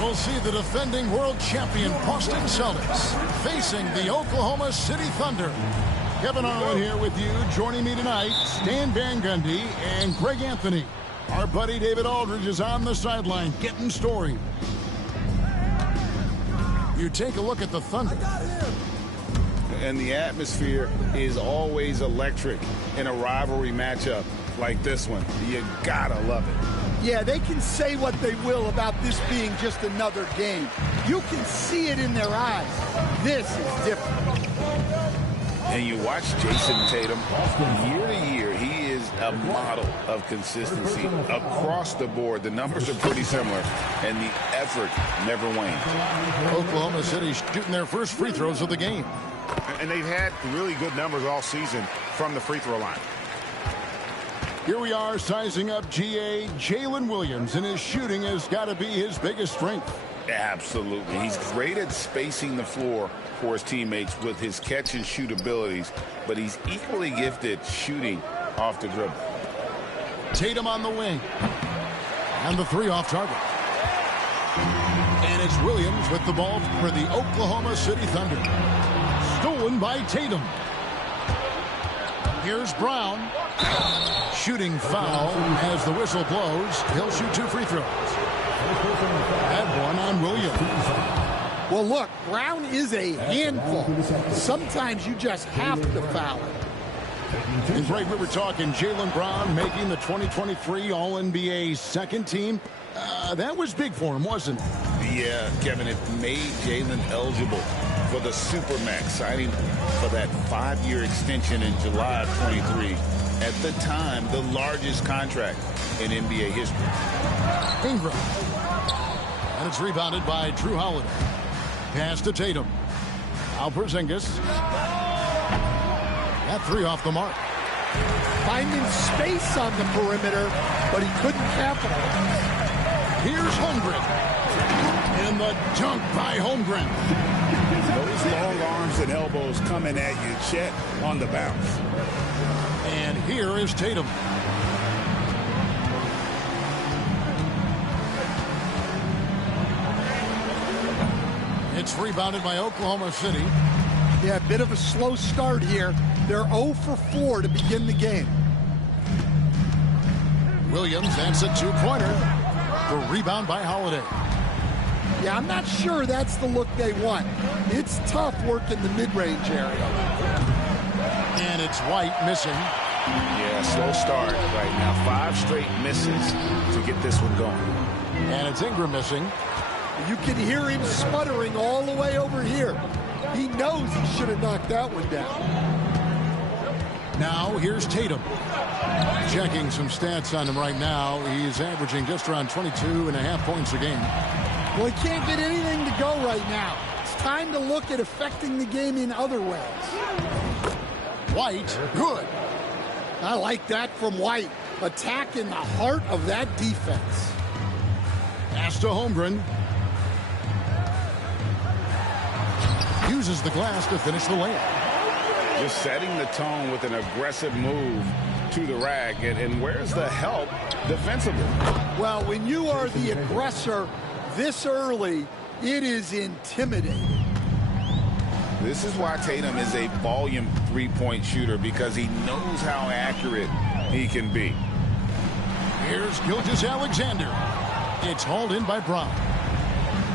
We'll see the defending world champion Boston Celtics facing the Oklahoma City Thunder. Kevin Harlan here with you. Joining me tonight, Stan Van Gundy and Greg Anthony. Our buddy David Aldridge is on the sideline getting storied. You take a look at the Thunder. And the atmosphere is always electric in a rivalry matchup like this one. You gotta love it. Yeah, they can say what they will about this being just another game. You can see it in their eyes. This is different. And you watch Jason Tatum year to year. He is a model of consistency across the board. The numbers are pretty similar, and the effort never wanes. Oklahoma City shooting their first free throws of the game. And they've had really good numbers all season from the free throw line. Here we are sizing up GA Jalen Williams, and his shooting has got to be his biggest strength. Absolutely. He's great at spacing the floor for his teammates with his catch and shoot abilities, but he's equally gifted shooting off the dribble. Tatum on the wing. And the three off target. And it's Williams with the ball for the Oklahoma City Thunder. Stolen by Tatum. Here's Brown. Shooting foul as the whistle blows. He'll shoot two free throws. And one on Williams. Well, look, Brown is a handful. Sometimes you just have to foul him. And Greg, we were talking Jaylen Brown making the 2023 All-NBA second team. That was big for him, wasn't it? Yeah, Kevin, it made Jalen eligible for the Supermax, signing for that 5-year extension in July of 23. at the time, the largest contract in NBA history. Ingram. And it's rebounded by Drew Holiday. Pass to Tatum. Now Porzingis. That three off the mark. Finding space on the perimeter, but he couldn't capitalize. Here's Holmgren. And the dunk by Holmgren. Those long arms and elbows coming at you. Chet on the bounce. And here is Tatum. It's rebounded by Oklahoma City. Yeah, a bit of a slow start here. They're 0 for 4 to begin the game. Williams, that's a two-pointer. The rebound by Holiday. Yeah, I'm not sure that's the look they want. It's tough working the mid-range area. And it's White missing. Yeah, slow start right now. 5 straight misses to get this one going. And it's Ingram missing. You can hear him sputtering all the way over here. He knows he should have knocked that one down. Now here's Tatum. Checking some stats on him right now. He's averaging just around 22.5 points a game. Well, he can't get anything to go right now. It's time to look at affecting the game in other ways. White, good. I like that from White. Attack in the heart of that defense. Pass to Holmgren. Uses the glass to finish the layup. Just setting the tone with an aggressive move to the rack. And where's the help defensively? Well, when you are the aggressor this early, it is intimidating. This is why Tatum is a volume three-point shooter, because he knows how accurate he can be. Here's Gilgeous-Alexander. It's hauled in by Brown.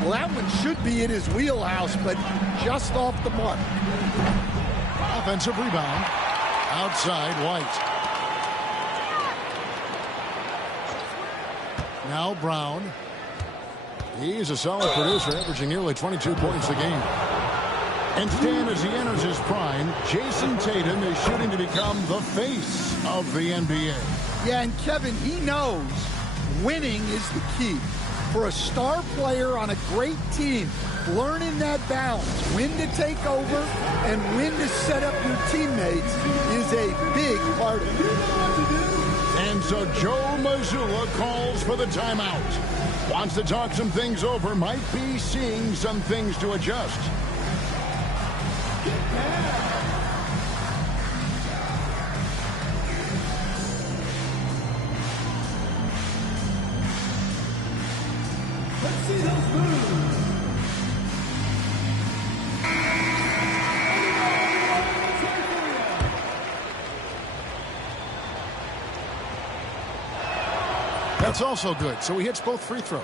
Well, that one should be in his wheelhouse, but just off the mark. Offensive rebound. Outside, White. Now Brown. He's a solid producer, averaging nearly 22 points a game. And Stan, as he enters his prime, Jason Tatum is shooting to become the face of the NBA. Yeah, and Kevin, he knows winning is the key. For a star player on a great team, learning that balance, when to take over and when to set up your teammates, is a big part of it. And so Joe Mazzulla calls for the timeout. Wants to talk some things over, might be seeing some things to adjust. Let's see those moves. That's also good. So he hits both free throws.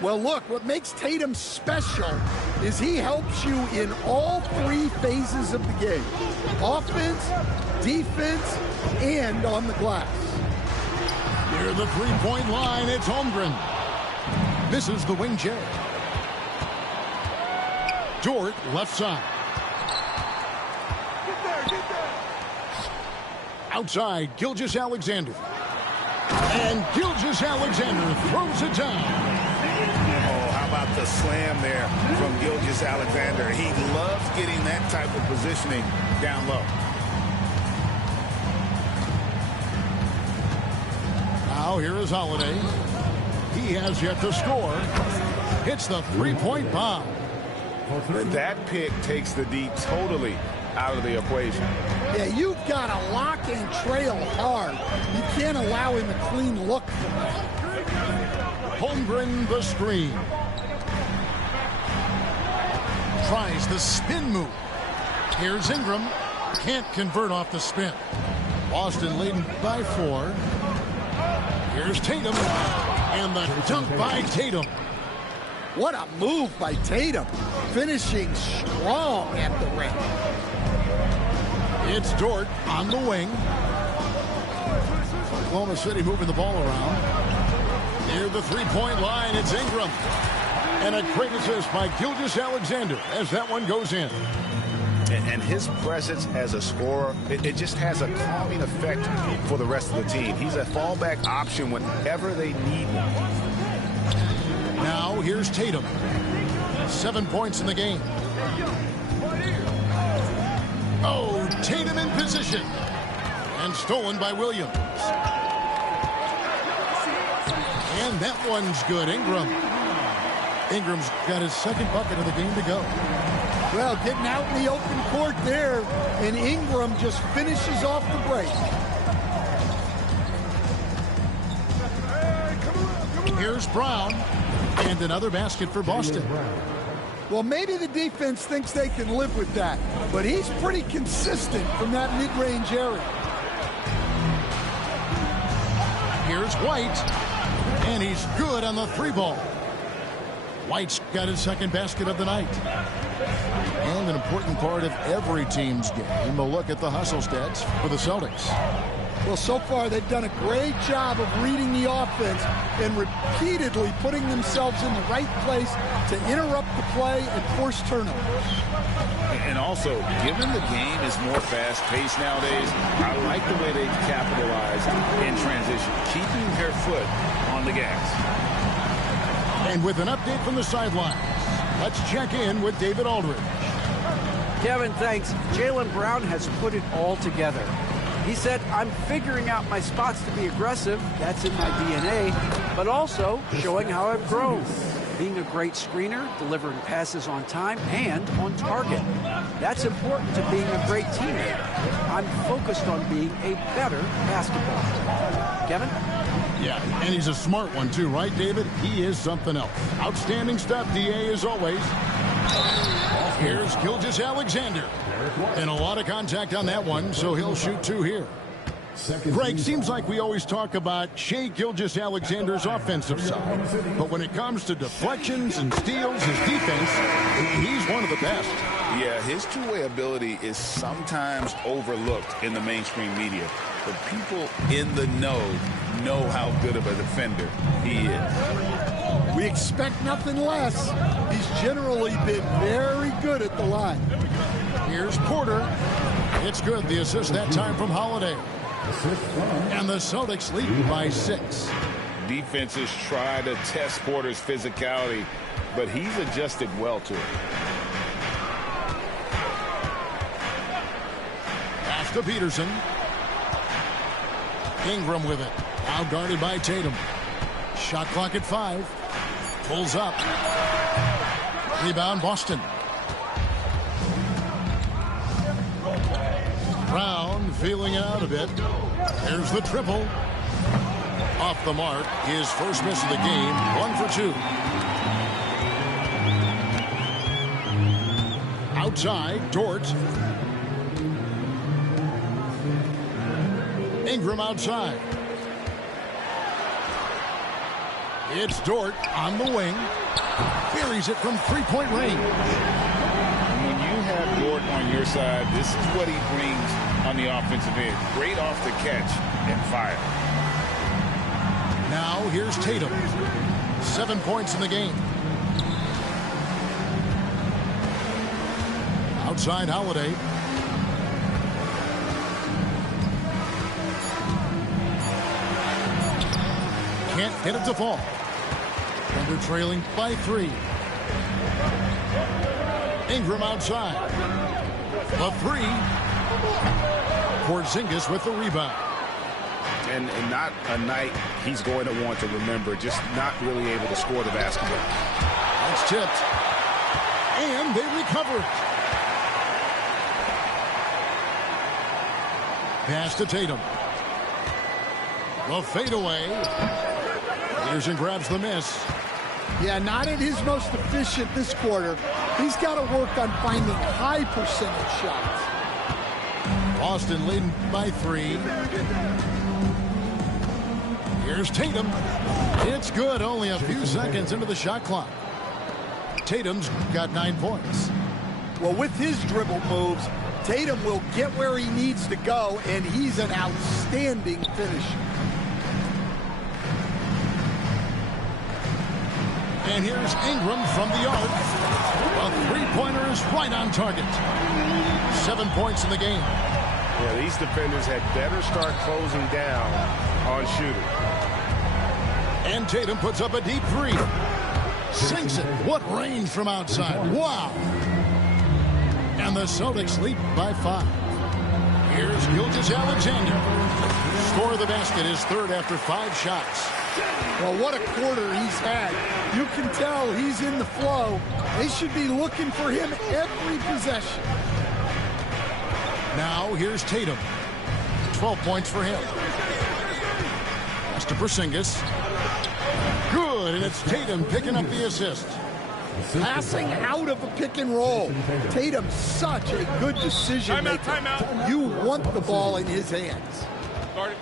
Well, look, what makes Tatum special is he helps you in all three phases of the game. Offense, defense, and on the glass. Near the three-point line, it's Holmgren. Misses the wing J. Dort, left side. Outside, Gilgeous-Alexander. And Gilgeous-Alexander throws it down. Oh, how about the slam there from Gilgeous-Alexander? He loves getting that type of positioning down low. Now here is Holiday. He has yet to score. Hits the three-point bomb. That pick takes the D totally out of the equation. Yeah, you've got to lock and trail hard. You can't allow him a clean look from that. Holmgren the screen. Tries the spin move. Here's Ingram. Can't convert off the spin. Boston leading by 4. Here's Tatum. And the dunk by Tatum. What a move by Tatum. Finishing strong at the rim. It's Dort on the wing. Oklahoma City moving the ball around. Near the three-point line, it's Ingram. And a great assist by Gilgeous-Alexander as that one goes in. And his presence as a scorer, it just has a calming effect for the rest of the team. He's a fallback option whenever they need one. Now here's Tatum. 7 points in the game. Oh, Tatum in position. And stolen by Williams. And that one's good. Ingram. Ingram's got his second bucket of the game to go. Well, getting out in the open court there, and Ingram just finishes off the break. Here's Brown. And another basket for Boston. Well, maybe the defense thinks they can live with that, but he's pretty consistent from that mid-range area. Here's White. And he's good on the 3-ball. White's got his second basket of the night. And an important part of every team's game, a look at the hustle stats for the Celtics. Well, so far they've done a great job of reading the offense and repeatedly putting themselves in the right place to interrupt the play and force turnovers. And also, given the game is more fast-paced nowadays, I like the way they've capitalized in transition, keeping their foot on the gas. And with an update from the sidelines, let's check in with David Aldridge. Kevin, thanks. Jaylen Brown has put it all together. He said, I'm figuring out my spots to be aggressive. That's in my DNA. But also showing how I've grown. Being a great screener, delivering passes on time and on target. That's important to being a great teammate. I'm focused on being a better basketball player. Kevin? Yeah, and he's a smart one too, right, David? He is something else. Outstanding stuff, DA, as always. Here's Gilgeous-Alexander. And a lot of contact on that one, so he'll shoot 2 here. Greg, seems like we always talk about Shai Gilgeous-Alexander's offensive side. But when it comes to deflections and steals, his defense, he's one of the best. Yeah, his two-way ability is sometimes overlooked in the mainstream media. But people in the know how good of a defender he is. We expect nothing less. He's generally been very good at the line. Here's Porter. It's good. The assist that time from Holiday. And the Celtics lead by 6. Defenses try to test Porter's physicality, but he's adjusted well to it. Pass to Peterson. Ingram with it. Now guarded by Tatum. Shot clock at 5. Pulls up. Rebound Boston. Brown feeling it out a bit. There's the triple. Off the mark. His first miss of the game. 1 for 2. Outside, Dort. Ingram outside. It's Dort on the wing. Buries it from 3-point range. When you have Dort on your side, this is what he brings on the offensive end. Great off the catch and fire. Now here's Tatum. 7 points in the game. Outside Holiday. Can't get it to fall. Thunder trailing by 3. Ingram outside. The 3. Porzingis with the rebound. And not a night he's going to want to remember, just not really able to score the basketball. That's tipped. And they recover it. Pass to Tatum. The fadeaway. Peterson grabs the miss. Yeah, not at his most efficient this quarter. He's got to work on finding high percentage shots. Boston leading by 3. Here's Tatum. It's good. Only a few seconds into the shot clock. Tatum's got 9 points. Well, with his dribble moves, Tatum will get where he needs to go, and he's an outstanding finisher. And here's Ingram from the arc. The three-pointer is right on target. 7 points in the game. Yeah, these defenders had better start closing down on shooting. And Tatum puts up a deep three. Sinks it. What range from outside. Wow. And the Celtics lead by 5. Here's Gilgeous-Alexander. Score of the basket is third after 5 shots. Well, what a quarter he's had. You can tell he's in the flow. They should be looking for him every possession. Now here's Tatum. 12 points for him. Pass to Porzingis. Good, and it's Tatum picking up the assist. Passing out of a pick and roll. Tatum's such a good decision maker. Timeout. You want the ball in his hands.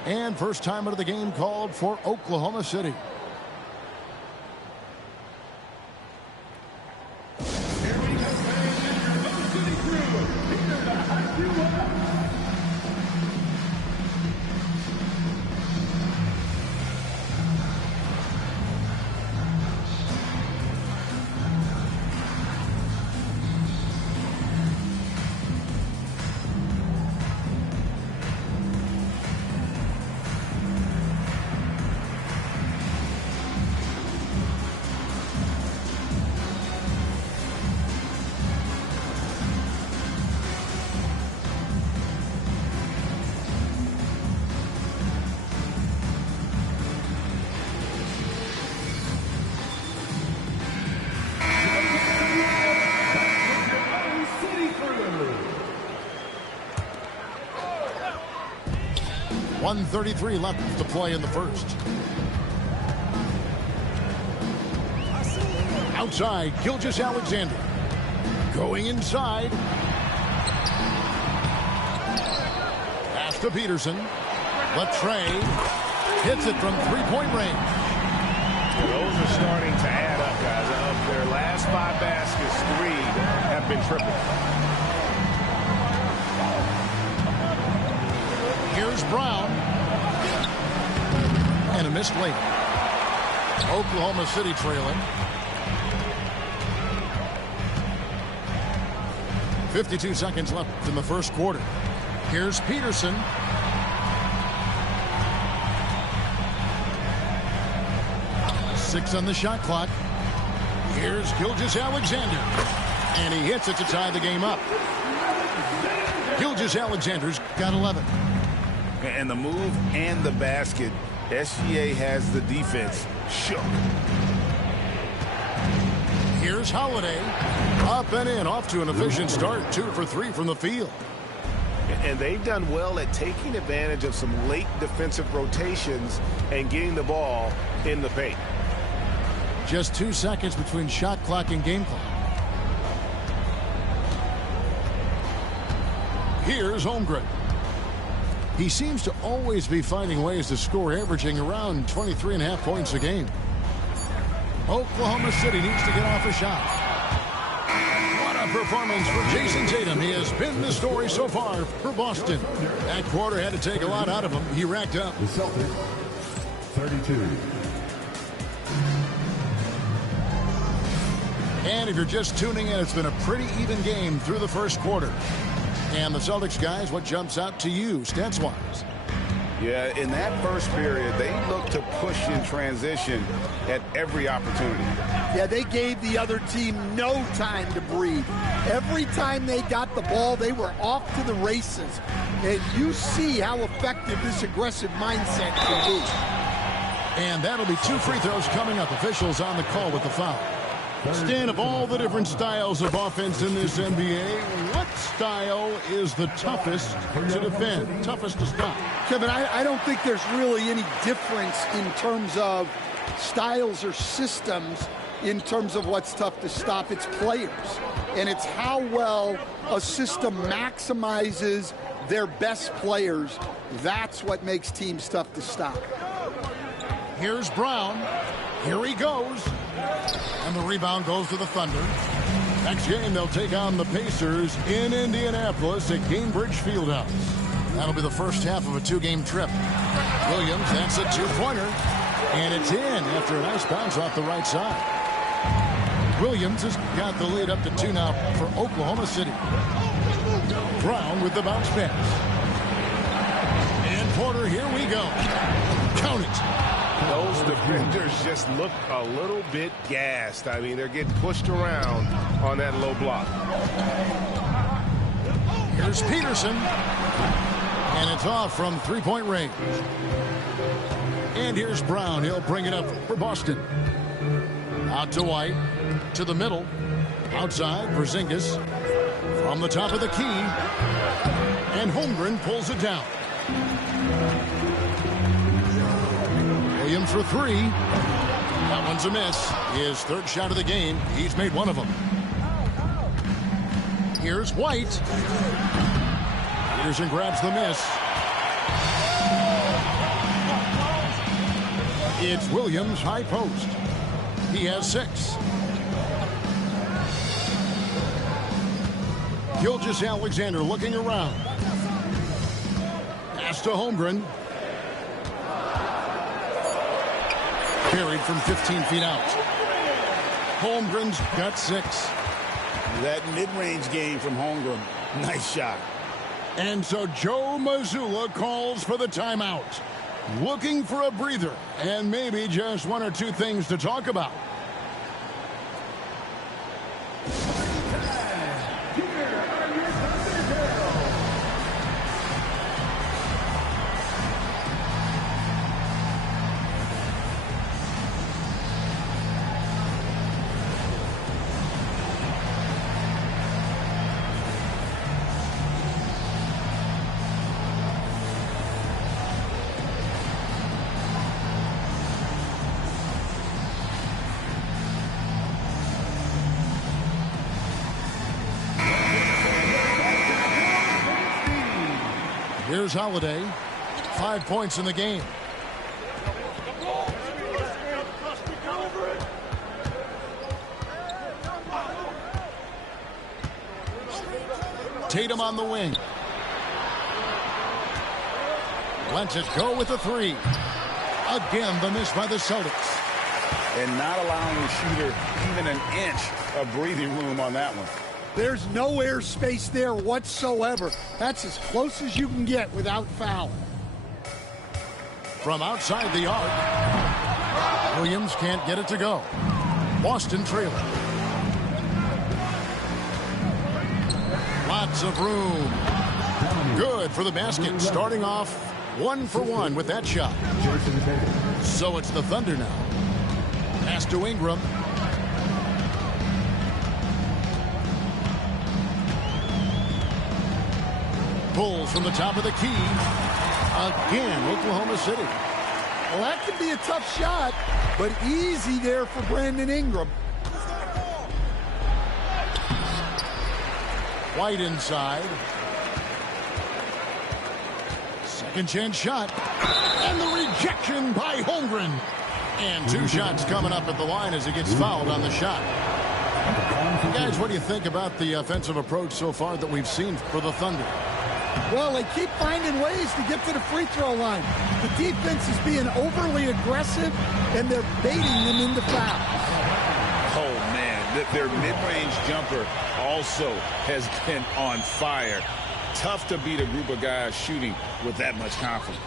And first time out of the game called for Oklahoma City. .133 left to play in the first. Outside, Gilgeous-Alexander. Going inside. Pass to Peterson. Latrey hits it from three-point range. Those are starting to add up, guys. Of their last 5 baskets, 3 have been triple. Here's Brown. And a missed late. Oklahoma City trailing. 52 seconds left in the first quarter. Here's Peterson. Six on the shot clock. Here's Gilgeous-Alexander. And he hits it to tie the game up. Gilgeous-Alexander's got 11. And the move and the basket, SGA has the defense shook. Here's Holiday. Up and in, off to an efficient start. 2 for 3 from the field. And they've done well at taking advantage of some late defensive rotations and getting the ball in the paint. Just 2 seconds between shot clock and game clock. Here's Holmgren. He seems to always be finding ways to score, averaging around 23.5 points a game. Oklahoma City needs to get off a shot. What a performance for Jason Tatum. He has been the story so far for Boston. That quarter had to take a lot out of him. He racked up. The Celtics, 32. And if you're just tuning in, it's been a pretty even game through the first quarter. And the Celtics guys, what jumps out to you stats-wise? Yeah, in that first period, they looked to push in transition at every opportunity. Yeah, they gave the other team no time to breathe. Every time they got the ball, they were off to the races. And you see how effective this aggressive mindset can be. And that'll be 2 free throws coming up. Officials on the call with the foul. Stan, of all the different styles of offense in this NBA, what style is the toughest to defend, toughest to stop? Kevin, I don't think there's really any difference in terms of styles or systems in terms of what's tough to stop. It's players. And it's how well a system maximizes their best players. That's what makes teams tough to stop. Here's Brown. Here he goes. And the rebound goes to the Thunder. Next game, they'll take on the Pacers in Indianapolis at Gainbridge Fieldhouse. That'll be the first half of a 2-game trip. Williams, that's a 2-pointer. And it's in after a nice bounce off the right side. Williams has got the lead up to 2 now for Oklahoma City. Brown with the bounce pass. And Porter, here we go. Count it. Those defenders just look a little bit gassed. I mean, they're getting pushed around on that low block. Here's Peterson. And it's off from 3-point range. And here's Brown. He'll bring it up for Boston. Out to White. To the middle. Outside, Porzingis. From the top of the key. And Holmgren pulls it down. Williams for 3. That one's a miss. His 3rd shot of the game. He's made 1 of them. Here's White. Peterson grabs the miss. It's Williams, high post. He has 6. Gilgeous-Alexander looking around. Pass to Holmgren. Carried from 15 feet out. Holmgren's got 6. That mid-range game from Holmgren. Nice shot. And so Joe Mazzulla calls for the timeout. Looking for a breather and maybe just 1 or 2 things to talk about. Here's Holiday. 5 points in the game. Tatum on the wing. Lets it go with a 3. Again, the miss by the Celtics. And not allowing the shooter even an inch of breathing room on that one. There's no air space there whatsoever. That's as close as you can get without foul. From outside the arc, Williams can't get it to go. Boston trailing. Lots of room. Good for the basket. Starting off 1 for 1 with that shot. So it's the Thunder now. Pass to Ingram. Pulls from the top of the key. Again, Oklahoma City. Well, that could be a tough shot, but easy there for Brandon Ingram. White inside. Second chance shot. And the rejection by Holmgren. And 2 shots coming up at the line as he gets fouled on the shot. Guys, what do you think about the offensive approach so far that we've seen for the Thunder? Well, they keep finding ways to get to the free throw line. The defense is being overly aggressive, and they're baiting them into fouls. Oh, man, their mid-range jumper also has been on fire. Tough to beat a group of guys shooting with that much confidence.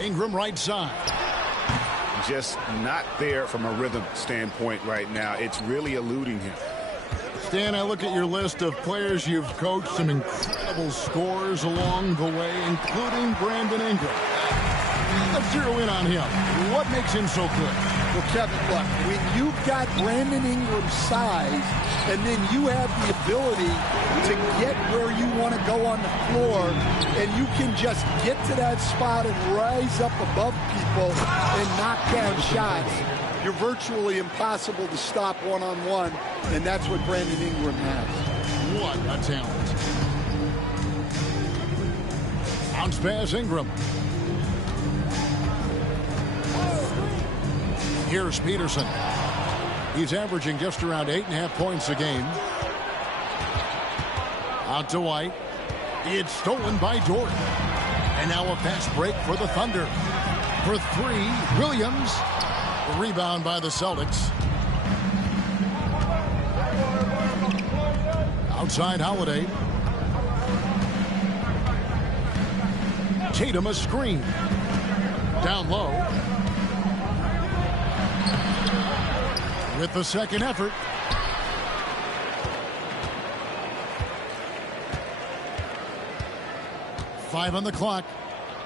Ingram right side. Just not there from a rhythm standpoint right now. It's really eluding him. Stan, I look at your list of players you've coached, some incredible scores along the way, including Brandon Ingram. Let's zero in on him. What makes him so good? Well, Kevin, look, when you've got Brandon Ingram's size, and then you have the ability to get where you want to go on the floor, and you can just get to that spot and rise up above people and knock down shots, you're virtually impossible to stop one-on-one, and that's what Brandon Ingram has. What a talent. Bounce pass, Ingram. Here's Peterson. He's averaging just around 8.5 points a game. Out to White. It's stolen by Dort. And now a fast break for the Thunder. For 3, Williams. The rebound by the Celtics. Outside Holiday. Tatum a screen. Down low. With the second effort. Five on the clock.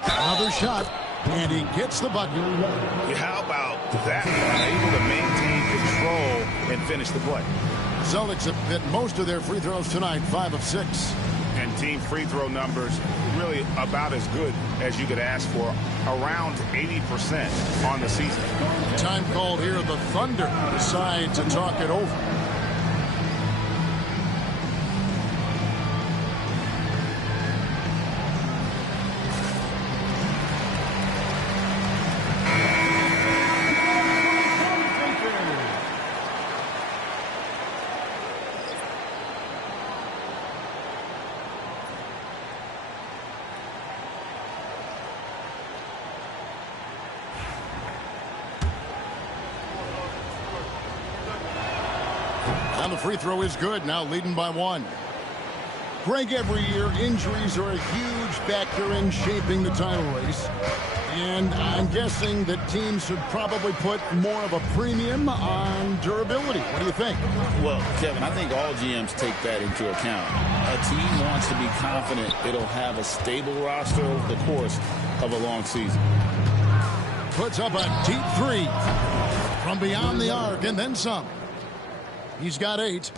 Another shot. And he gets the bucket. How about that one? Able to maintain control and finish the play. Celtics have hit most of their free throws tonight, 5 of 6. And team free throw numbers really about as good as you could ask for. Around 80% on the season. Time called here. The Thunder decide to talk it over. And the free throw is good, now leading by 1. Greg, every year injuries are a huge factor in shaping the title race. And I'm guessing that teams should probably put more of a premium on durability. What do you think? Well, Kevin, I think all GMs take that into account. A team wants to be confident it'll have a stable roster over the course of a long season. Puts up a deep three from beyond the arc and then some. He's got 8.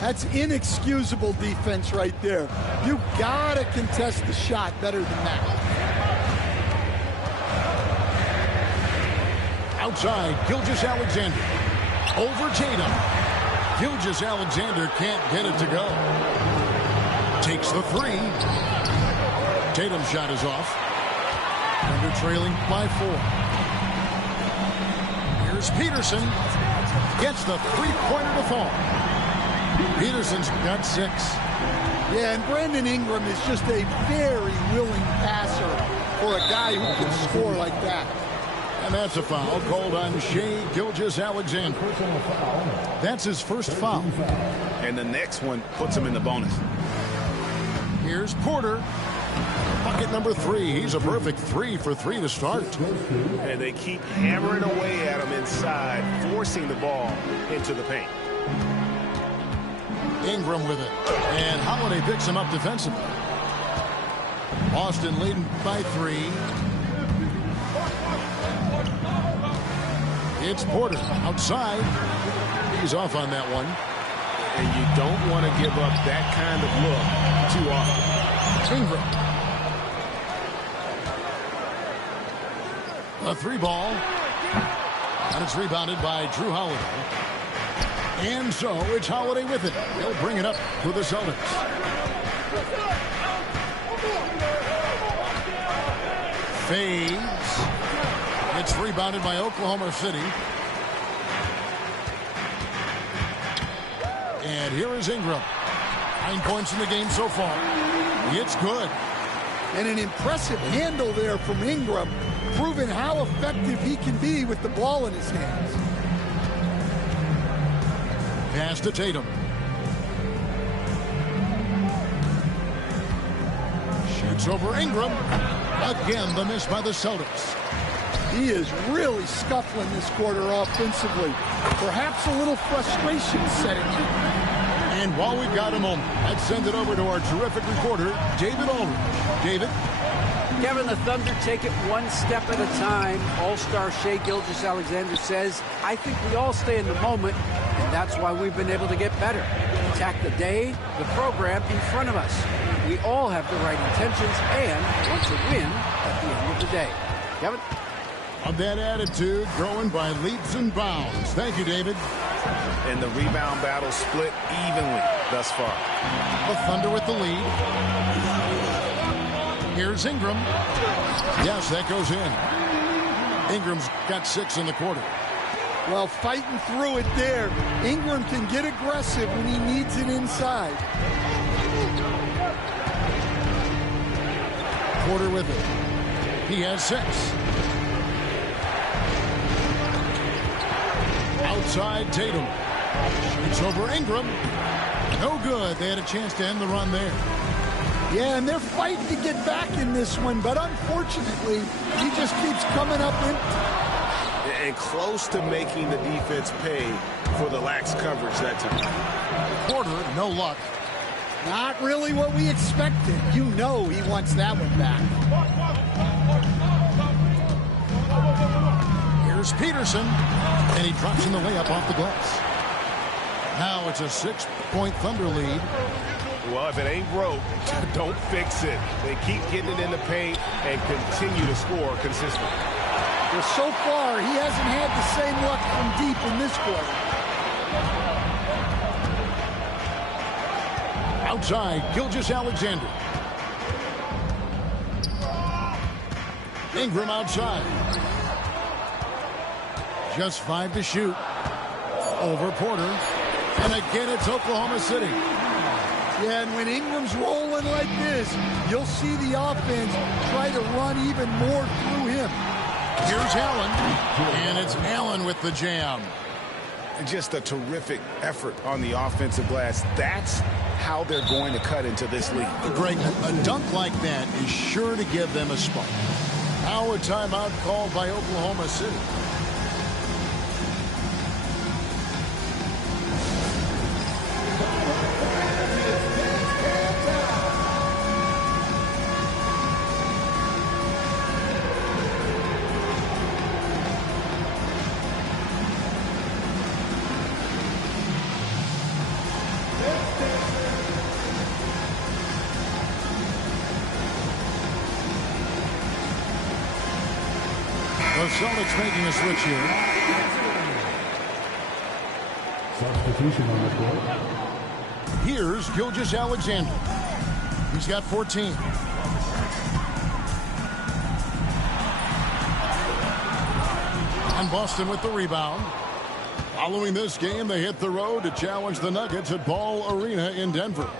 That's inexcusable defense right there. You gotta contest the shot better than that. Outside, Gilgeous-Alexander. Over Tatum. Gilgeous-Alexander can't get it to go. Takes the 3. Tatum's shot is off. Thunder trailing by 4. Here's Peterson. Gets the three-pointer to fall. Peterson's got 6. Yeah, and Brandon Ingram is just a very willing passer for a guy who can score like that. And that's a foul called on Shai Gilgeous-Alexander. That's his first foul. And the next one puts him in the bonus. Here's Porter. Bucket number 3. He's a perfect 3 for 3 to start. And they keep hammering away at him inside, forcing the ball into the paint. Ingram with it. And Holiday picks him up defensively. Boston leading by 3. It's Porter outside. He's off on that one. And you don't want to give up that kind of look too often. Ingram. A 3-ball. And it's rebounded by Drew Holiday. And so it's Holiday with it. He'll bring it up for the Celtics. Fades. It's rebounded by Oklahoma City. And here is Ingram. 9 points in the game so far. It's good. And an impressive handle there from Ingram, proving how effective he can be with the ball in his hands. Pass to Tatum. Shoots over Ingram. Again, the miss by the Celtics. He is really scuffling this quarter offensively. Perhaps a little frustration setting in. And while we've got a moment, let's send it over to our terrific reporter, David Aldridge. David? Kevin, the Thunder take it one step at a time. All-star Shai Gilgeous-Alexander says, I think we all stay in the moment, and that's why we've been able to get better. Attack the day, the program in front of us. We all have the right intentions and want to win at the end of the day. Kevin? Of that attitude, growing by leaps and bounds. Thank you, David. And the rebound battle split evenly thus far. The Thunder with the lead. Here's Ingram. Yes, that goes in. Ingram's got 6 in the quarter. Well, fighting through it there. Ingram can get aggressive when he needs it inside. Porter with it. He has 6. Outside Tatum. Shoots over Ingram. No good. They had a chance to end the run there. Yeah, and they're fighting to get back in this one, but unfortunately, he just keeps coming up empty. And close to making the defense pay for the lax coverage that time. Porter, no luck. Not really what we expected. You know he wants that one back. Here's Peterson, and he drops in the layup off the glass. Now it's a 6-point Thunder lead. Well, if it ain't broke, don't fix it. They keep getting it in the paint and continue to score consistently. Well, so far, he hasn't had the same luck from deep in this quarter. Outside, Gilgeous-Alexander. Ingram outside. Just 5 to shoot. Over Porter. And again, it's Oklahoma City. Yeah, and when Ingram's rolling like this, you'll see the offense try to run even more through him. Here's Allen. And it's Allen with the jam. Just a terrific effort on the offensive glass. That's how they're going to cut into this league. Greg, a dunk like that is sure to give them a spark. Now a timeout called by Oklahoma City. The Celtics making a switch here. Substitution on the court. Here's Gilgeous-Alexander. He's got 14. And Boston with the rebound. Following this game, they hit the road to challenge the Nuggets at Ball Arena in Denver.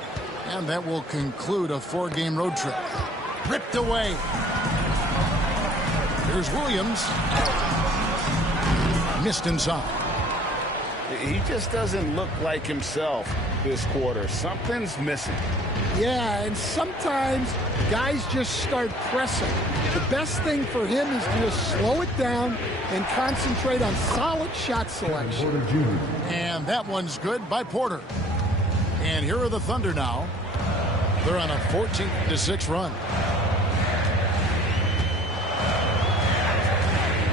And that will conclude a 4-game road trip. Ripped away. Here's Williams. Missed inside. He just doesn't look like himself this quarter. Something's missing. Yeah, and sometimes guys just start pressing. The best thing for him is to just slow it down and concentrate on solid shot selection. And that one's good by Porter. And here are the Thunder now. They're on a 14-6 run.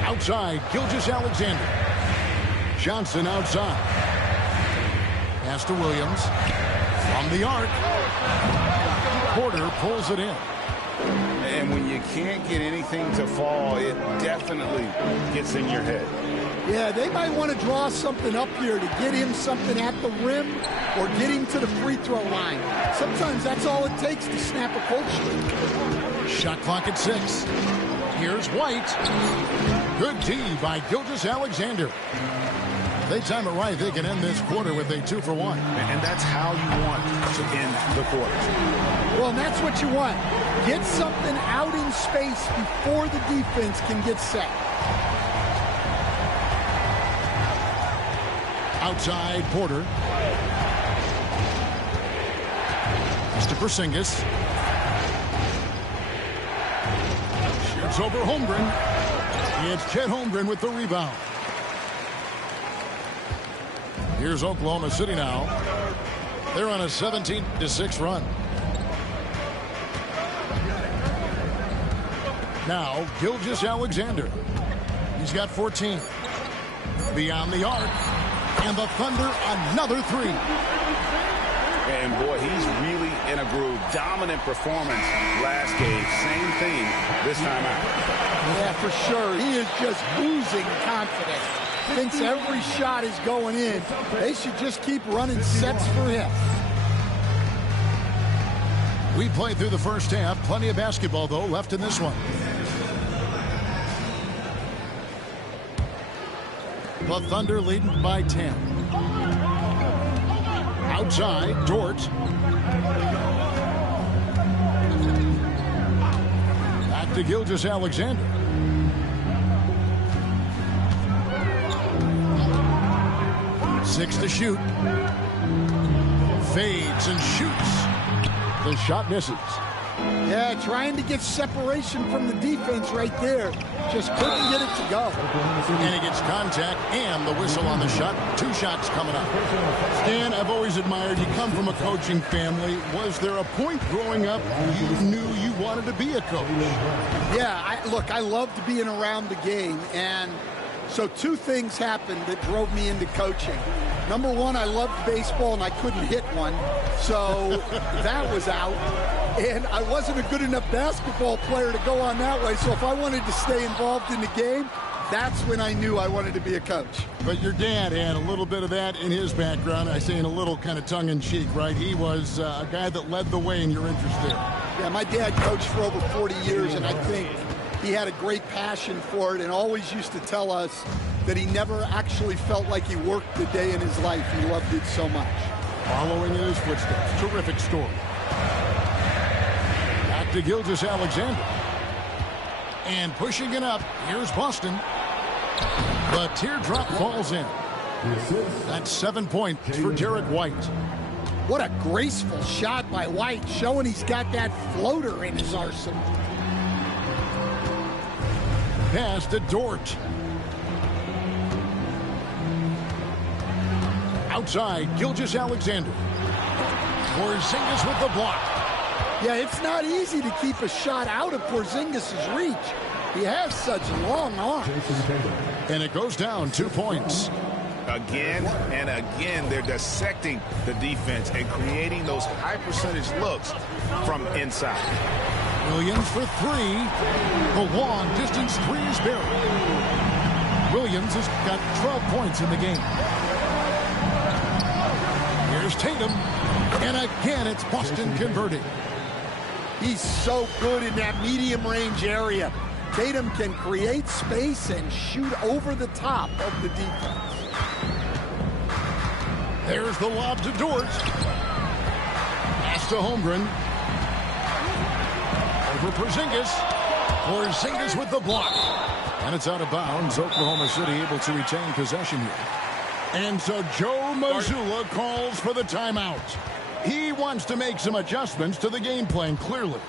Outside, Gilgeous-Alexander. Johnson outside. Pass to Williams. From the arc. Porter pulls it in. And when you can't get anything to fall, it definitely gets in your head. Yeah, they might want to draw something up here to get him something at the rim or get him to the free throw line. Sometimes that's all it takes to snap a cold streak. Shot clock at 6. Here's White. Good D by Gilgeous-Alexander. If they time it right, they can end this quarter with a 2-for-1. And that's how you want to end the quarter. Well, and that's what you want. Get something out in space before the defense can get set. Outside, Porter. Mr. Porzingis. Shoots over Holmgren. It's Chet Holmgren with the rebound. Here's Oklahoma City now. They're on a 17-6 run. Now, Gilgeous-Alexander. He's got 14. Beyond the arc. And the Thunder, another 3. And boy, he's really in a groove. Dominant performance last game. Same thing this time out. Yeah, for sure. He is just oozing confidence. Thinks every shot is going in. They should just keep running sets for him. We played through the first half. Plenty of basketball, though, left in this one. The Thunder leading by 10. Outside, Dort. Back to Gilgeous-Alexander. 6 to shoot. Fades and shoots. The shot misses. Yeah, trying to get separation from the defense right there. Just couldn't get it to go. And he gets contact and the whistle on the shot. 2 shots coming up. Stan, I've always admired you come from a coaching family. Was there a point growing up you knew you wanted to be a coach? Yeah, look, I loved being around the game. And so 2 things happened that drove me into coaching. Number 1, I loved baseball and I couldn't hit one. So that was out. And I wasn't a good enough basketball player to go on that way. So if I wanted to stay involved in the game, that's when I knew I wanted to be a coach. But your dad had a little bit of that in his background. I say in a little kind of tongue-in-cheek, right? He was a guy that led the way in your interest there. Yeah, my dad coached for over 40 years, and I think he had a great passion for it and always used to tell us that he never actually felt like he worked a day in his life. He loved it so much. Following in his footsteps. Terrific story. Back to Gilgeous-Alexander. And pushing it up, here's Boston. The teardrop falls in. That's 7 points for Derek White. What a graceful shot by White, showing he's got that floater in his arsenal. Pass to Dort. Outside, Gilgeous-Alexander. Porzingis with the block. Yeah, it's not easy to keep a shot out of Porzingis' reach. He has such long arms. And it goes down 2 points. Again and again, they're dissecting the defense and creating those high-percentage looks from inside. Williams for 3. The long-distance 3 is buried. Williams has got 12 points in the game. Here's Tatum. And again, it's Boston converting. He's so good in that medium-range area. Tatum can create space and shoot over the top of the defense. There's the lob to Dort. Pass to Holmgren. Over Porzingis. Porzingis with the block. And it's out of bounds. Oklahoma City able to retain possession here. And so Joe Mazzulla calls for the timeout. He wants to make some adjustments to the game plan, clearly.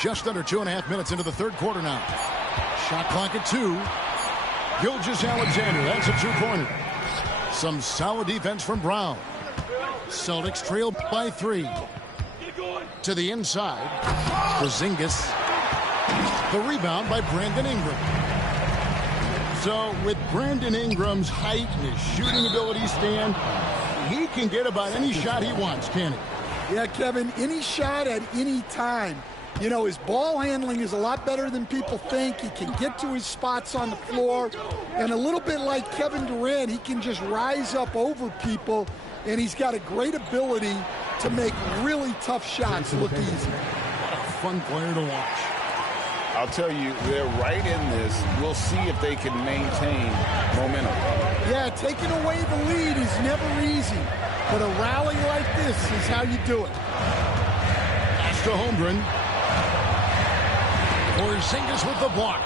Just under 2.5 minutes into the third quarter now. Shot clock at 2. Gilgeous-Alexander, that's a 2-pointer. Some solid defense from Brown. Celtics trail by 3. To the inside. Porzingis. The rebound by Brandon Ingram. So with Brandon Ingram's height and his shooting ability, Stan, he can get about any shot he wants, can't he? Yeah, Kevin, any shot at any time. You know, his ball handling is a lot better than people think. He can get to his spots on the floor. And a little bit like Kevin Durant, he can just rise up over people. And he's got a great ability to make really tough shots look easy. What a fun player to watch. I'll tell you, they're right in this. We'll see if they can maintain momentum. Yeah, taking away the lead is never easy. But a rally like this is how you do it. Pass to Holmgren. Porzingis with the block.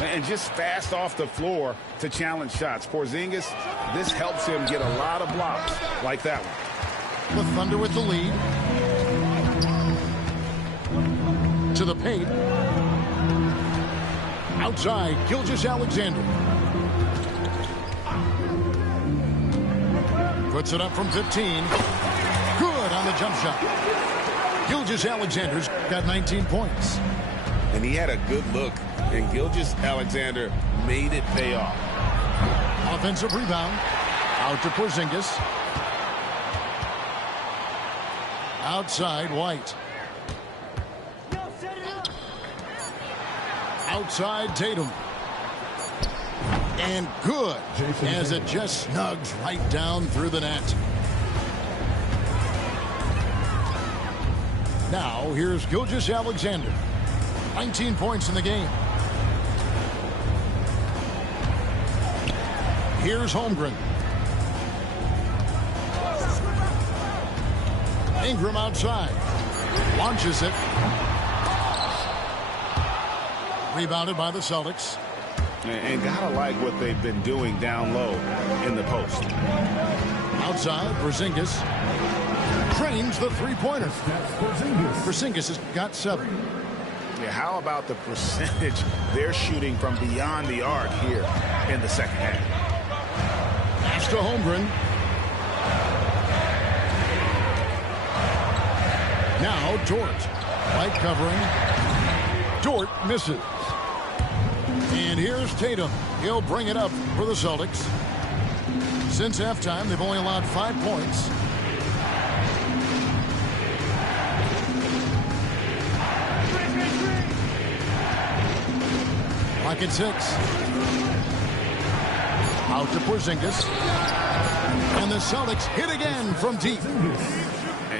And just fast off the floor to challenge shots. Porzingis, this helps him get a lot of blocks like that one. The Thunder with the lead. To the paint. Outside, Gilgeous-Alexander. Puts it up from 15. Good on the jump shot. Gilgeous-Alexander's got 19 points. And he had a good look, and Gilgeous-Alexander made it pay off. Offensive rebound. Out to Porzingis. Outside, White. Outside, Tatum. And good, as it just snugs right down through the net. Now, here's Gilgeous-Alexander. 19 points in the game. Here's Holmgren. Ingram outside. Launches it. Rebounded by the Celtics. And gotta like what they've been doing down low in the post. Outside, Porzingis trains the three-pointer. Porzingis has got 7. Yeah, how about the percentage they're shooting from beyond the arc here in the second half? Pass to Holmgren. Now Dort. Light covering. Dort misses. And here's Tatum. He'll bring it up for the Celtics. Since halftime, they've only allowed 5 points. Clock at 6. Out to Porzingis. And the Celtics hit again from deep.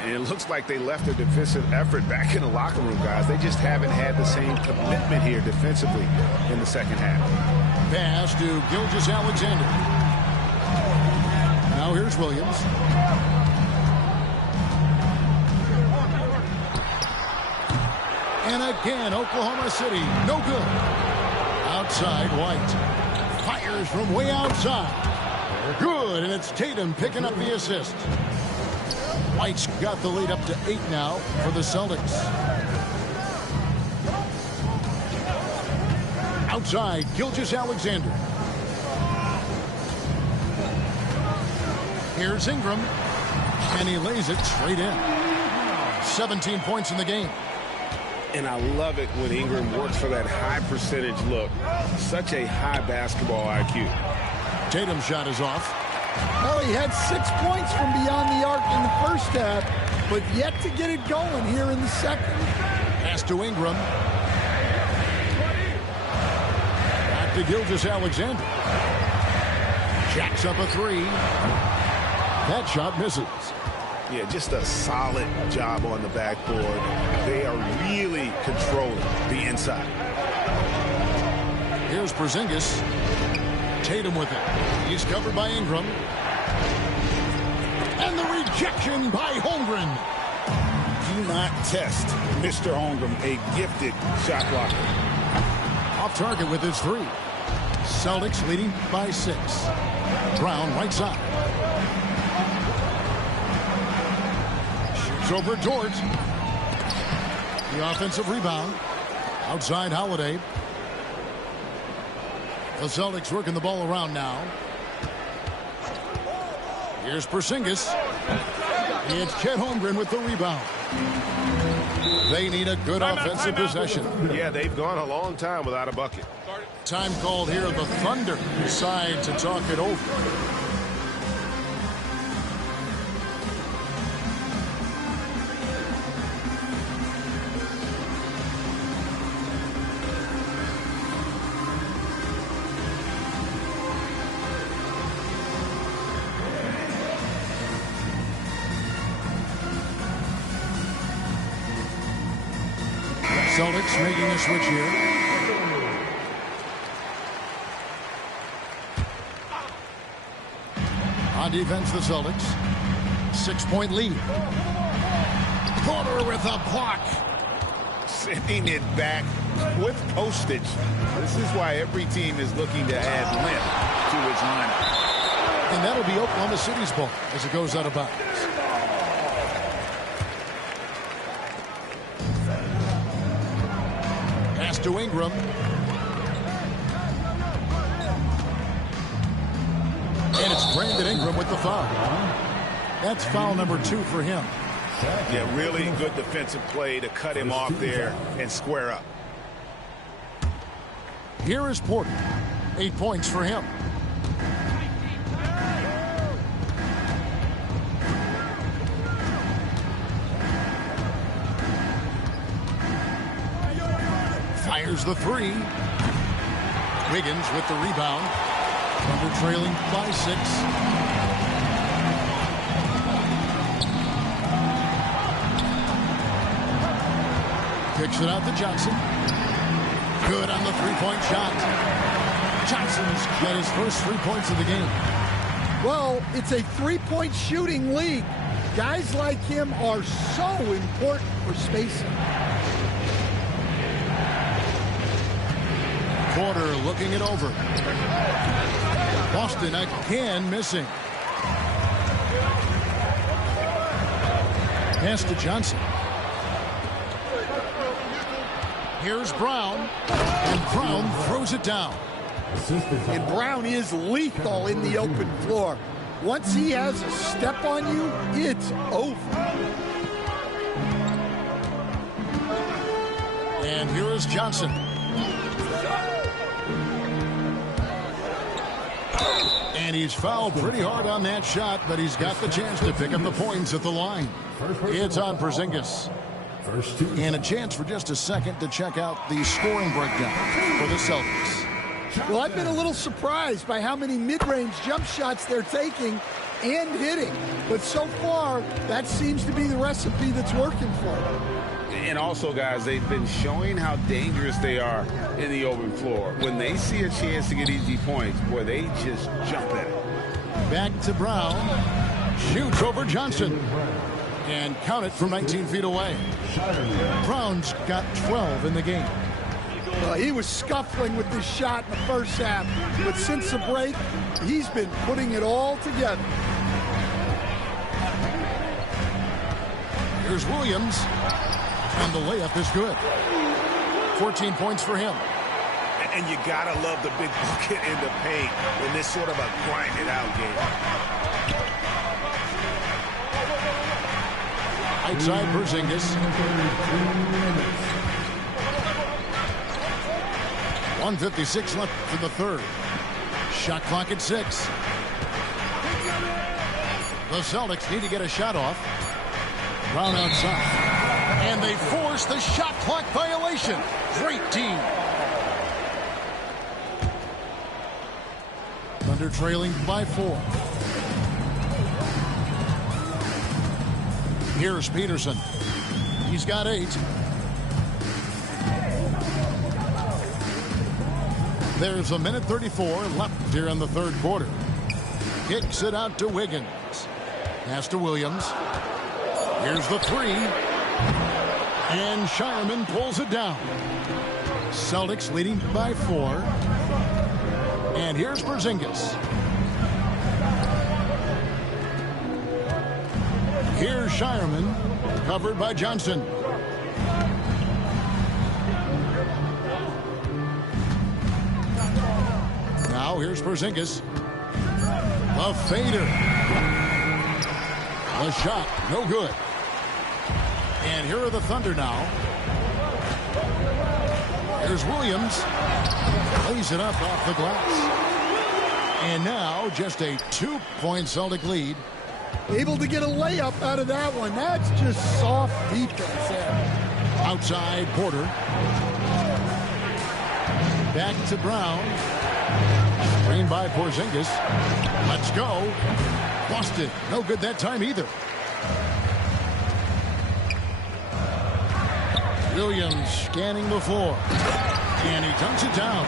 And it looks like they left their defensive effort back in the locker room, guys. They just haven't had the same commitment here defensively in the second half. Pass to Gilgeous-Alexander. Now here's Williams. And again, Oklahoma City, no good. Outside, White. Fires from way outside. Good, and it's Tatum picking up the assist. White's got the lead up to 8 now for the Celtics. Outside, Gilgeous-Alexander. Here's Ingram. And he lays it straight in. 17 points in the game. And I love it when Ingram works for that high percentage look. Such a high basketball IQ. Tatum's shot is off. Well, he had 6 points from beyond the arc in the first half, but yet to get it going here in the second. Pass to Ingram. Back to Gilgeous-Alexander. Jacks up a 3. That shot misses. Yeah, just a solid job on the backboard. They are really controlling the inside. Here's Porzingis. Tatum with it. He's covered by Ingram. And the rejection by Holmgren. Do not test Mr. Holmgren, a gifted shot blocker. Off target with his 3. Celtics leading by 6. Brown right side. Shoots over Dort. The offensive rebound. Outside Holiday. The Celtics working the ball around now. Here's Porzingis. It's Chet Holmgren with the rebound. They need a good offensive possession. Yeah, they've gone a long time without a bucket. Time called here. The Thunder decide to talk it over. Celtics making a switch here. On defense, the Celtics. 6-point lead. Porter with a block. Sending it back with postage. This is why every team is looking to add length to its lineup. And that'll be Oklahoma City's ball as it goes out of bounds. Pass to Ingram. And it's Brandon Ingram with the foul. That's foul number 2 for him. Yeah, really good defensive play to cut him off there and square up. Here is Porter. 8 points for him. Fires the 3. Wiggins with the rebound. Thunder trailing by 6. Kicks it out to Johnson. Good on the three-point shot. Johnson's got his first 3 points of the game. Well, it's a three-point shooting league. Guys like him are so important for spacing. Porter looking it over. Boston again missing. Pass to Johnson. Here's Brown, and Brown throws it down. And Brown is lethal in the open floor. Once he has a step on you, it's over. And here is Johnson. And he's fouled pretty hard on that shot, but he's got the chance to pick up the points at the line. It's on Porzingis. And a chance for just a second to check out the scoring breakdown for the Celtics. Well, I've been a little surprised by how many mid-range jump shots they're taking and hitting. But so far, that seems to be the recipe that's working for them. And also, guys, they've been showing how dangerous they are in the open floor. When they see a chance to get easy points, boy, they just jump at it. Back to Brown. Shoots over Johnson. And count it from 19 feet away. Brown's got 12 in the game. He was scuffling with this shot in the first half, but since the break, he's been putting it all together. Here's Williams, and the layup is good. 14 points for him. And you gotta love the big bucket in the paint in this sort of a grind-it-out game. Outside Porzingis. 1:56 left for the third. Shot clock at 6. The Celtics need to get a shot off. Brown outside. And they force the shot clock violation. Great team. Thunder trailing by 4. Here's Peterson. He's got 8. There's a minute 34 left here in the third quarter. Kicks it out to Wiggins. Pass to Williams. Here's the 3. And Shireman pulls it down. Celtics leading by 4. And here's Porzingis. Here's Shireman, covered by Johnson. Now here's Porzingis. The fader. The shot, no good. And here are the Thunder now. Here's Williams. Lays it up off the glass. And now just a 2-point Celtic lead. Able to get a layup out of that one. That's just soft defense there. Outside Porter. Back to Brown. Screen by Porzingis. Let's go. Busted. No good that time either. Williams scanning the floor. And he dunks it down.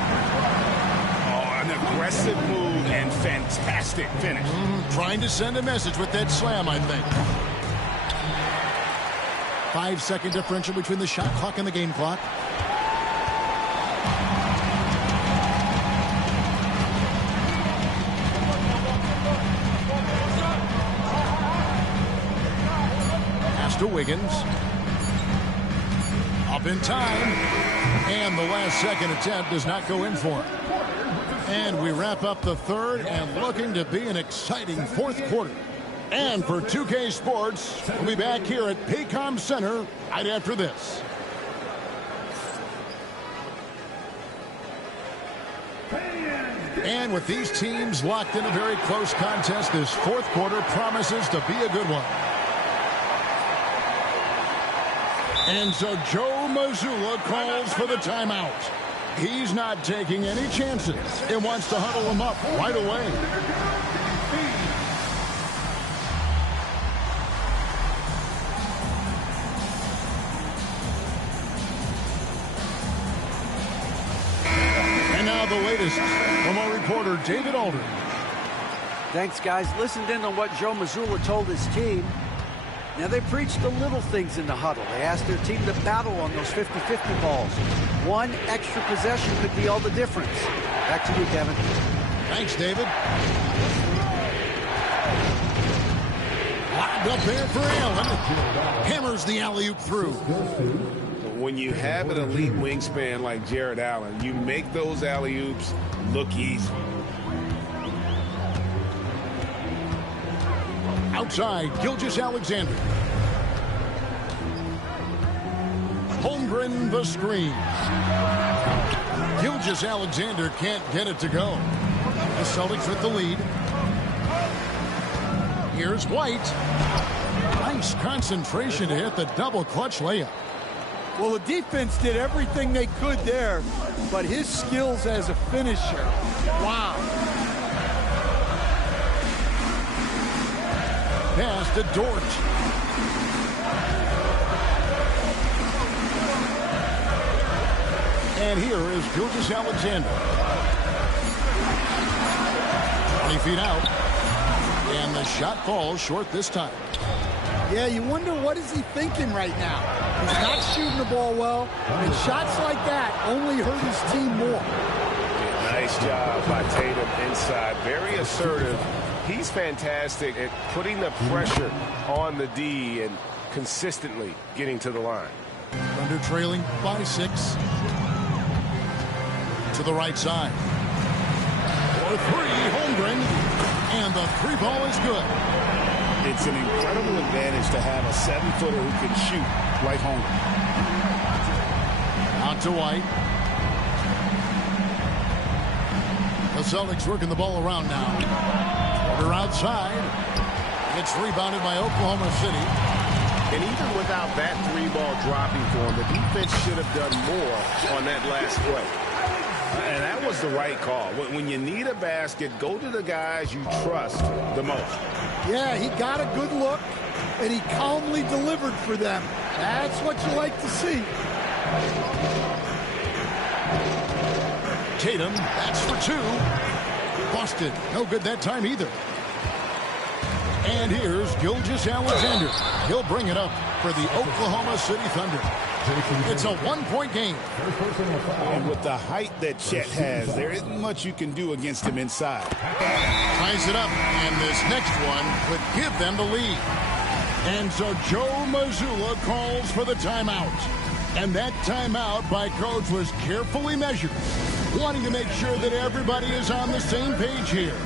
Oh, an aggressive move and fantastic finish. Trying to send a message with that slam, I think. 5-second differential between the shot clock and the game clock. Pass to Wiggins. Up in time. And the last second attempt does not go in for him. And we wrap up the third and looking to be an exciting fourth quarter. And for 2K Sports, we'll be back here at Paycom Center right after this. And with these teams locked in a very close contest, this fourth quarter promises to be a good one. And so Joe Mazzulla calls for the timeout. He's not taking any chances and wants to huddle him up right away. And now the latest from our reporter, David Aldridge. Thanks, guys. Listened in on what Joe Mazzulla told his team. Now, they preached the little things in the huddle. They asked their team to battle on those 50-50 balls. One extra possession could be all the difference. Back to you, Kevin. Thanks, David. Lobbed up there for Allen. Hammers the alley-oop through. When you have an elite wingspan like Jared Allen, you make those alley-oops look easy. Outside, Gilgeous-Alexander. Holmgren the screen. Gilgeous-Alexander can't get it to go. The Celtics with the lead. Here's White. Nice concentration to hit the double clutch layup. Well, the defense did everything they could there, but his skills as a finisher, wow. Pass to Dort. And here is Gilgeous-Alexander. 20 feet out. And the shot falls short this time. Yeah, you wonder what is he thinking right now. He's not shooting the ball well, and shots like that only hurt his team more. Nice job by Tatum inside. Very assertive. He's fantastic at putting the pressure on the D and consistently getting to the line. Thunder trailing by 6. To the right side. For 3, Holmgren. And the 3 ball is good. It's an incredible advantage to have a 7-footer who can shoot like Holmgren. Out to White. The Celtics working the ball around now. They're outside. It's rebounded by Oklahoma City. And even without that 3-ball dropping for him, the defense should have done more on that last play. And that was the right call. When you need a basket, go to the guys you trust the most. Yeah, he got a good look, and he calmly delivered for them. That's what you like to see. Tatum, that's for 2. Busted. No good that time either. And here's Gilgeous-Alexander. He'll bring it up for the Oklahoma City Thunder. It's a 1-point game. And with the height that Chet has, there isn't much you can do against him inside. Ties it up, and this next one could give them the lead. And so Joe Mazzulla calls for the timeout. And that timeout by Coach was carefully measured, wanting to make sure that everybody is on the same page here.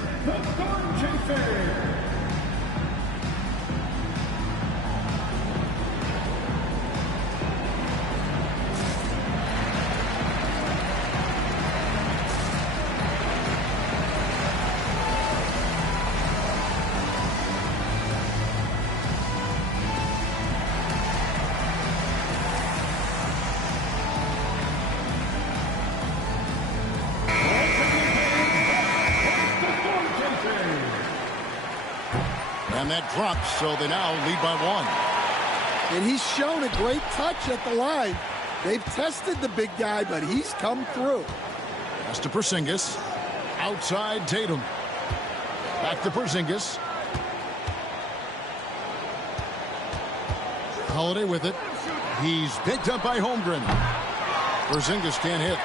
And that drops, so they now lead by 1. And he's shown a great touch at the line. They've tested the big guy, but he's come through. Pass to Porzingis. Outside Tatum. Back to Porzingis. Holiday with it. He's picked up by Holmgren. Porzingis can't hit.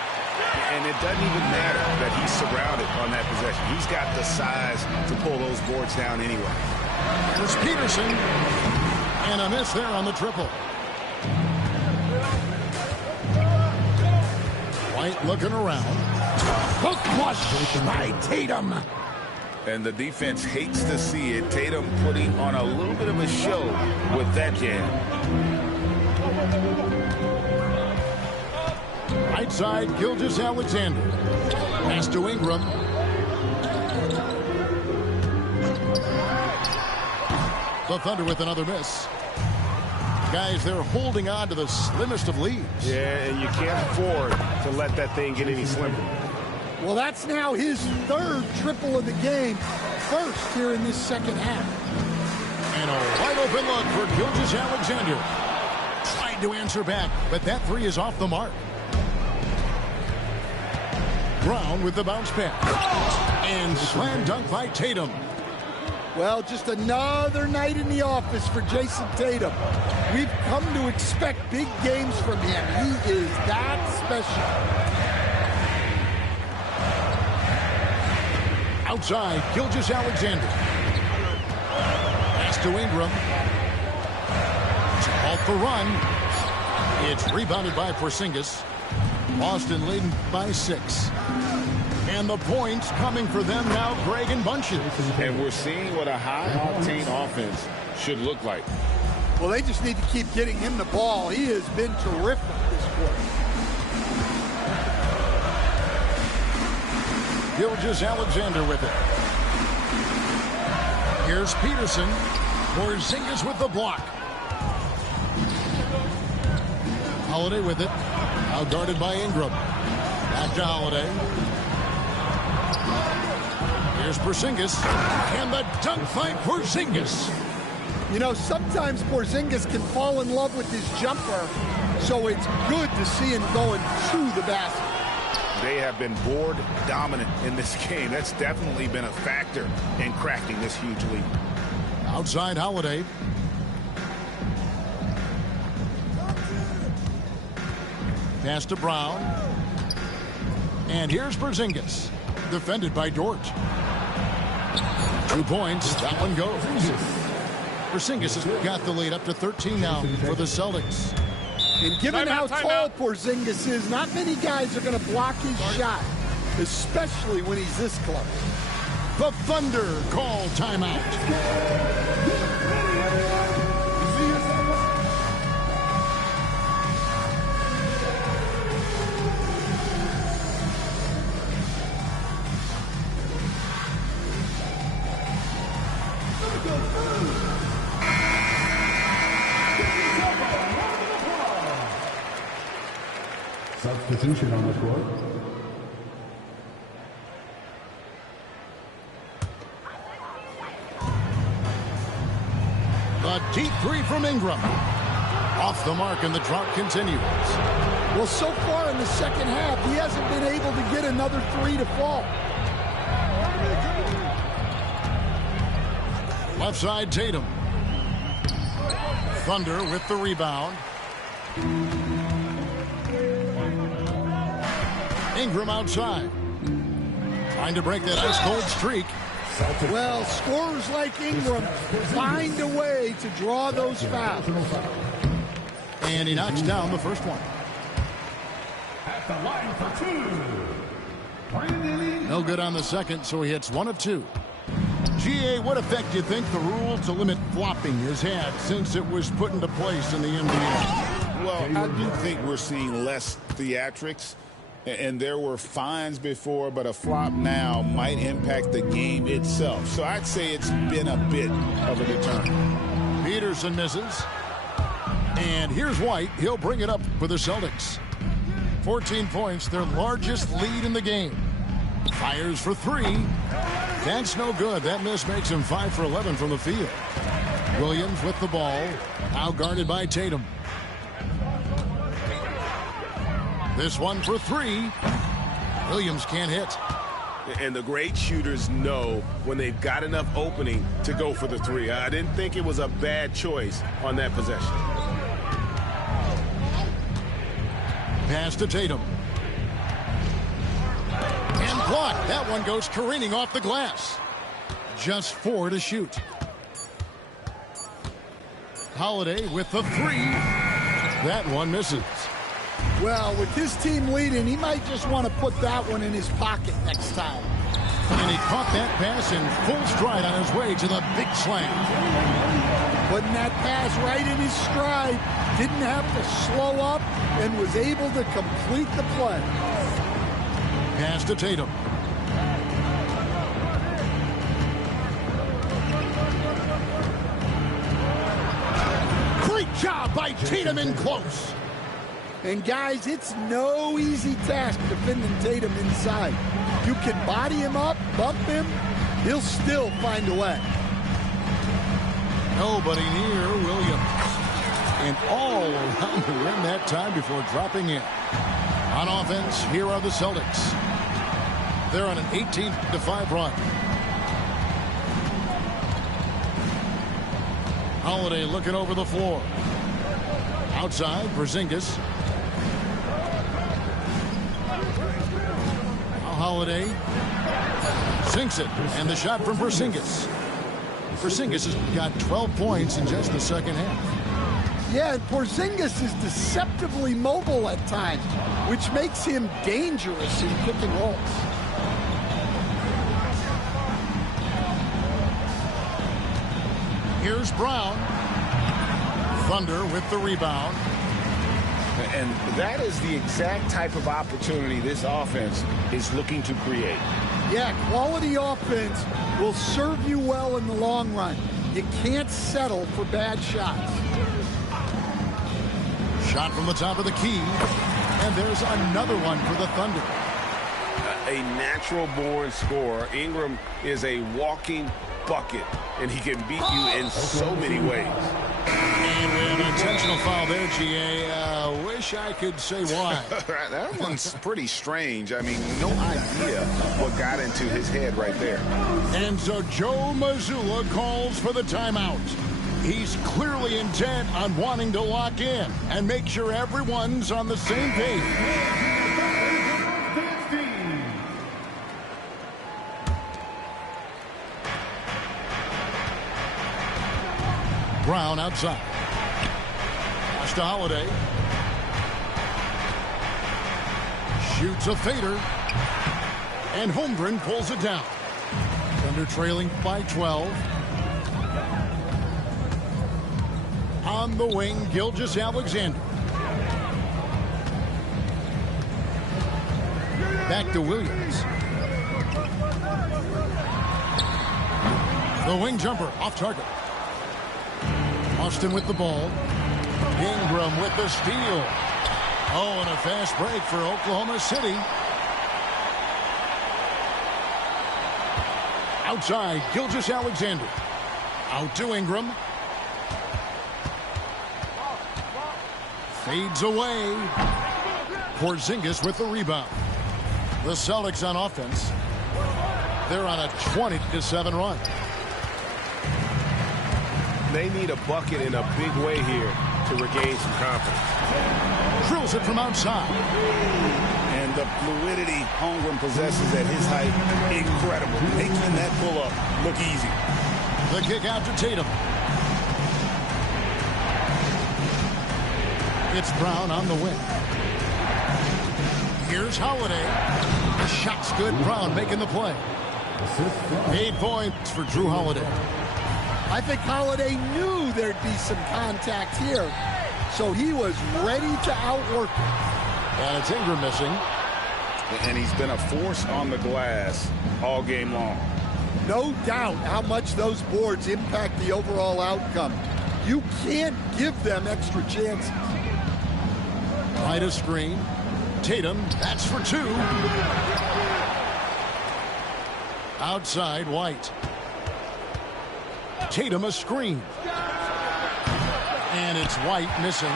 And it doesn't even matter that he's surrounded on that possession. He's got the size to pull those boards down anyway. There's Peterson. And a miss there on the triple. White looking around. Hook flush by Tatum. And the defense hates to see it. Tatum putting on a little bit of a show with that jam. Right side, Gilgeous-Alexander. Pass to Ingram. The Thunder with another miss. Guys, they're holding on to the slimmest of leads. Yeah, and you can't afford to let that thing get any slimmer. Well, that's now his third triple of the game, first here in this second half. And a wide open look for Gilgeous-Alexander. Tried to answer back, but that three is off the mark. Brown with the bounce back. And slam dunk by Tatum. Well, just another night in the office for Jason Tatum. We've come to expect big games from him. He is that special. Outside, Gilgeous-Alexander. Pass to Ingram. To halt the run. It's rebounded by Porzingis. Boston leading by 6. And the points coming for them now, Greg in bunches. And we're seeing what a high-octane offense should look like. Well, they just need to keep getting him the ball. He has been terrific this quarter. Gilgeous-Alexander with it. Here's Peterson. Porzingis with the block. Holiday with it. Out guarded by Ingram. Back to Holiday. Here's Porzingis. And the dunk by Porzingis. You know, sometimes Porzingis can fall in love with his jumper, so it's good to see him going to the basket. They have been board dominant in this game. That's definitely been a factor in cracking this huge lead. Outside Holiday. Pass to Brown. And here's Porzingis. Defended by Dort. 2 points. That one goes. Porzingis has got the lead up to 13 now for the Celtics. And given how tall Porzingis is, not many guys are going to block his shot, especially when he's this close. The Thunder call timeout. Substitution on the court. The deep three from Ingram. Off the mark, and the drought continues. Well, so far in the second half, he hasn't been able to get another three to fall. Left side, Tatum. Thunder with the rebound. Ingram outside. Trying to break that ice-cold streak. Well, scorers like Ingram find a way to draw those fouls. And he knocks down the first one. At the line for 2. No good on the second, so he hits 1 of 2. GA, what effect do you think the rule to limit flopping has had since it was put into place in the NBA? Well, I do think we're seeing less theatrics. And there were fines before, but a flop now might impact the game itself. So I'd say it's been a bit of a deterrent. Peterson misses. And here's White. He'll bring it up for the Celtics. 14 points, their largest lead in the game. Fires for 3. That's no good. That miss makes him 5 for 11 from the field. Williams with the ball. Now guarded by Tatum. This one for 3. Williams can't hit. And the great shooters know when they've got enough opening to go for the 3. I didn't think it was a bad choice on that possession. Pass to Tatum. And blocked. That one goes careening off the glass. Just 4 to shoot. Holiday with the 3. That one misses. Well, with his team leading, he might just want to put that one in his pocket next time. And he caught that pass in full stride on his way to the big slam. Putting that pass right in his stride, didn't have to slow up, and was able to complete the play. Pass to Tatum. Great job by Tatum in close. And guys, it's no easy task defending Tatum inside. You can body him up, bump him, he'll still find a way. Nobody near Williams. And all around the rim that time before dropping in. On offense, here are the Celtics. They're on an 18-5 run. Holiday looking over the floor. Outside, Porzingis. Holiday sinks it, and the shot from Porzingis. Porzingis has got 12 points in just the second half. Yeah, and Porzingis is deceptively mobile at times, which makes him dangerous in pick and rolls. Here's Brown. Thunder with the rebound. And that is the exact type of opportunity this offense is looking to create. Yeah, quality offense will serve you well in the long run. You can't settle for bad shots. Shot from the top of the key. And there's another one for the Thunder. A natural-born scorer. Ingram is a walking bucket, and he can beat you in so many ways. And we have an intentional foul there, GA. Wish I could say why. That one's pretty strange. I mean, no idea what got into his head right there. And so Joe Mazzulla calls for the timeout. He's clearly intent on wanting to lock in and make sure everyone's on the same page. Brown outside. Pass to Holiday. Shoots a fader. And Holmgren pulls it down. Thunder trailing by 12. On the wing, Gilgeous-Alexander. Back to Williams. The wing jumper off target. Austin with the ball. Ingram with the steal. Oh, and a fast break for Oklahoma City. Outside, Gilgeous-Alexander. Out to Ingram. Fades away. Porzingis with the rebound. The Celtics on offense. They're on a 20-7 run. They need a bucket in a big way here to regain some confidence. Drills it from outside. And the fluidity Holmgren possesses at his height, incredible. Making that pull-up look easy. The kick out to Tatum. It's Brown on the wing. Here's Holiday. The shot's good. Brown making the play. 8 points for Jrue Holiday. I think Holiday knew there'd be some contact here, so he was ready to outwork it. And it's Ingram missing. And he's been a force on the glass all game long. No doubt how much those boards impact the overall outcome. You can't give them extra chances. Right of screen. Tatum, that's for 2. Outside, White. Tatum a screen. And it's White missing.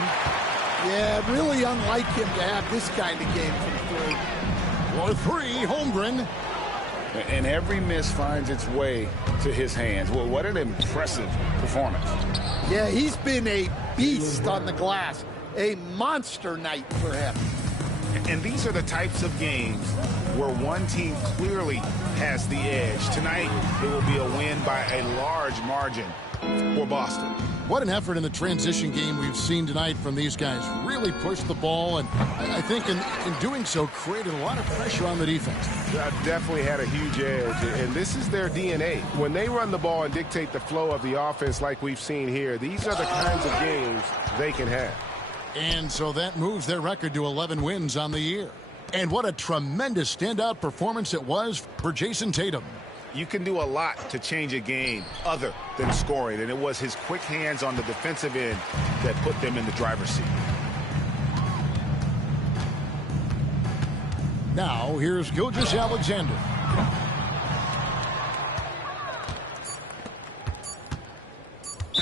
Yeah, really unlike him to have this kind of game from 3. For 3, Holmgren. And every miss finds its way to his hands. Well, what an impressive performance. Yeah, he's been a beast on the glass. A monster night for him. And these are the types of games where one team clearly has the edge. Tonight, it will be a win by a large margin for Boston. What an effort in the transition game we've seen tonight from these guys. Really pushed the ball, and I think in doing so, created a lot of pressure on the defense. Definitely had a huge edge, and this is their DNA. When they run the ball and dictate the flow of the offense like we've seen here, these are the kinds of games they can have. And so that moves their record to 11 wins on the year. And what a tremendous standout performance it was for Jason Tatum. You can do a lot to change a game other than scoring, and it was his quick hands on the defensive end that put them in the driver's seat. Now, here's Gilgeous-Alexander.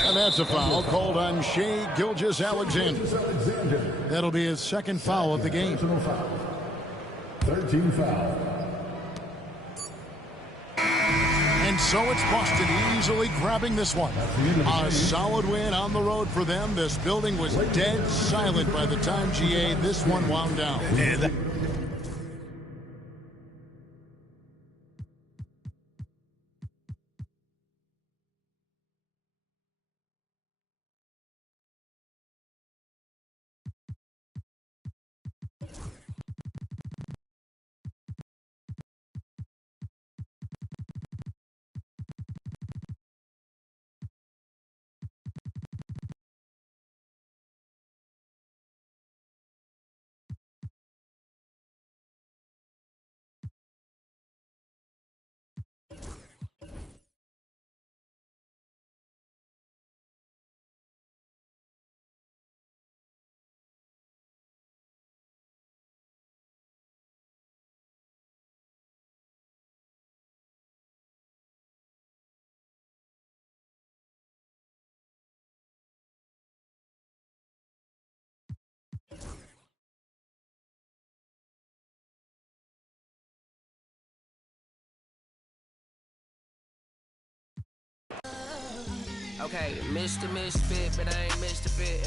And that's a foul called on Shai Gilgeous-Alexander. That'll be his second foul of the game. 13 foul. And so it's Boston easily grabbing this one. A solid win on the road for them. This building was dead silent by the time, GA, this one wound down. Okay, Mr. Misfit, but I ain't Mr. Fit.